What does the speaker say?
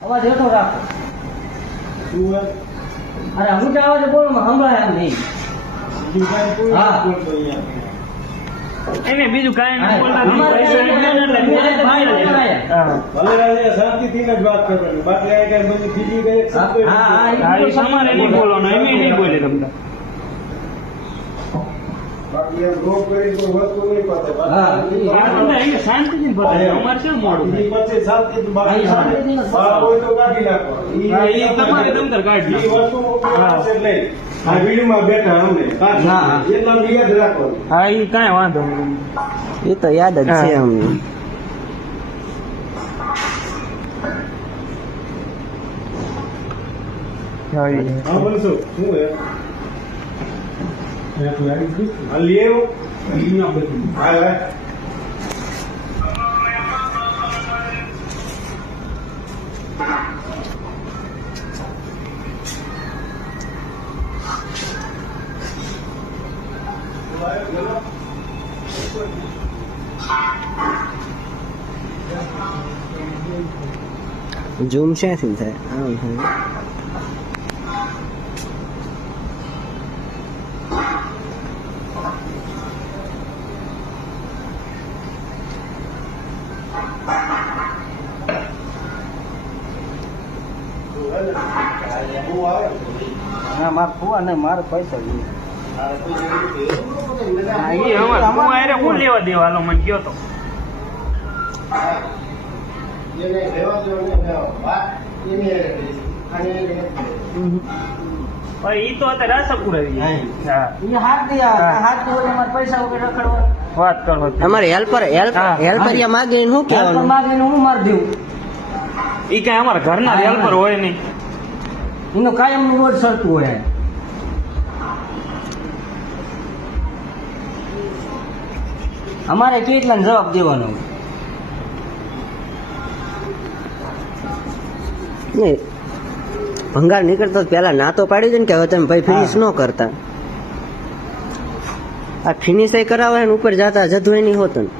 અવાજ હેઠો રાખો. અરે હું જ અવાજ બોલું સંભળાય એમ નહીં. હા એને બીજું કાંઈ નહીં બોલતા નહીં. અમારે પૈસા કાંઈ એટલે નહીં. એટલે ભાઈ બોલાય. હા. ભલે રાજે શાંતિથી જ વાત કરવાની. બાકી આ કઈ બધી બીજી કઈ એક શબ્દ હા, હા, હા, એ તમારે નહીં બોલવાનું, એમ નહીં બોલે તમને. બાકી એમ રોગ કરી કોઈ વસ્તુ નહીં પતે. હા. આ તમને એને શાંતિથી પતાવે. અમારે શું મોડું ઈ થાય? પછી શાંતિથી બાકી હા, શાંતિથી જ બાળા હોય તો કાઢી નાખો. હા, એ તમારે તમતાર કાઢી ઈ નાખો. વસ્તુ પાસે લઈ આ વિડીયોમાં બેઠા અમને હા. એટલા યાદ રાખો. હા, એ કાંઈ વાંધો નહીં. એ તો યાદ જ છે અમને. હા, એ. હા બોલશો શું હે હા લેવ હા હા ઝૂમ ક્યાંથી થાય? આમ થાય. હા મારે ફુવા ને મારે પૈસા જોઈએ. હા, એ અમારે હું હારે હું લેવા દેવા હાલો મને ગયો તો. પણ ઈ તો અત્યારે આશાપુર આવી જાય. હા, એ હાથ દે હાથ દે એટલે મારે પૈસા વગર રખડવા. વાત કરો. અમારે હા. હેલ્પરિયા માગીને શું હેલ્પર કહેવાનું? માગીને હું મારી દઉં. ઈ કઈ અમારા ઘરના હા, હેલ્પર હોય નહીં. એનો કાયમનું રોજ સરતું હોય. અમારે કેટલા જવાબ દેવાનો? નહીં, ભંગાર નીકળતો પેલા ના તો પાડી દે ને કે હવે તમે ભાઈ ફિનિશ ન કરતા. આ ફિનિશ કરાવે ને ઉપર જતા જતું નહીં હોતું ને.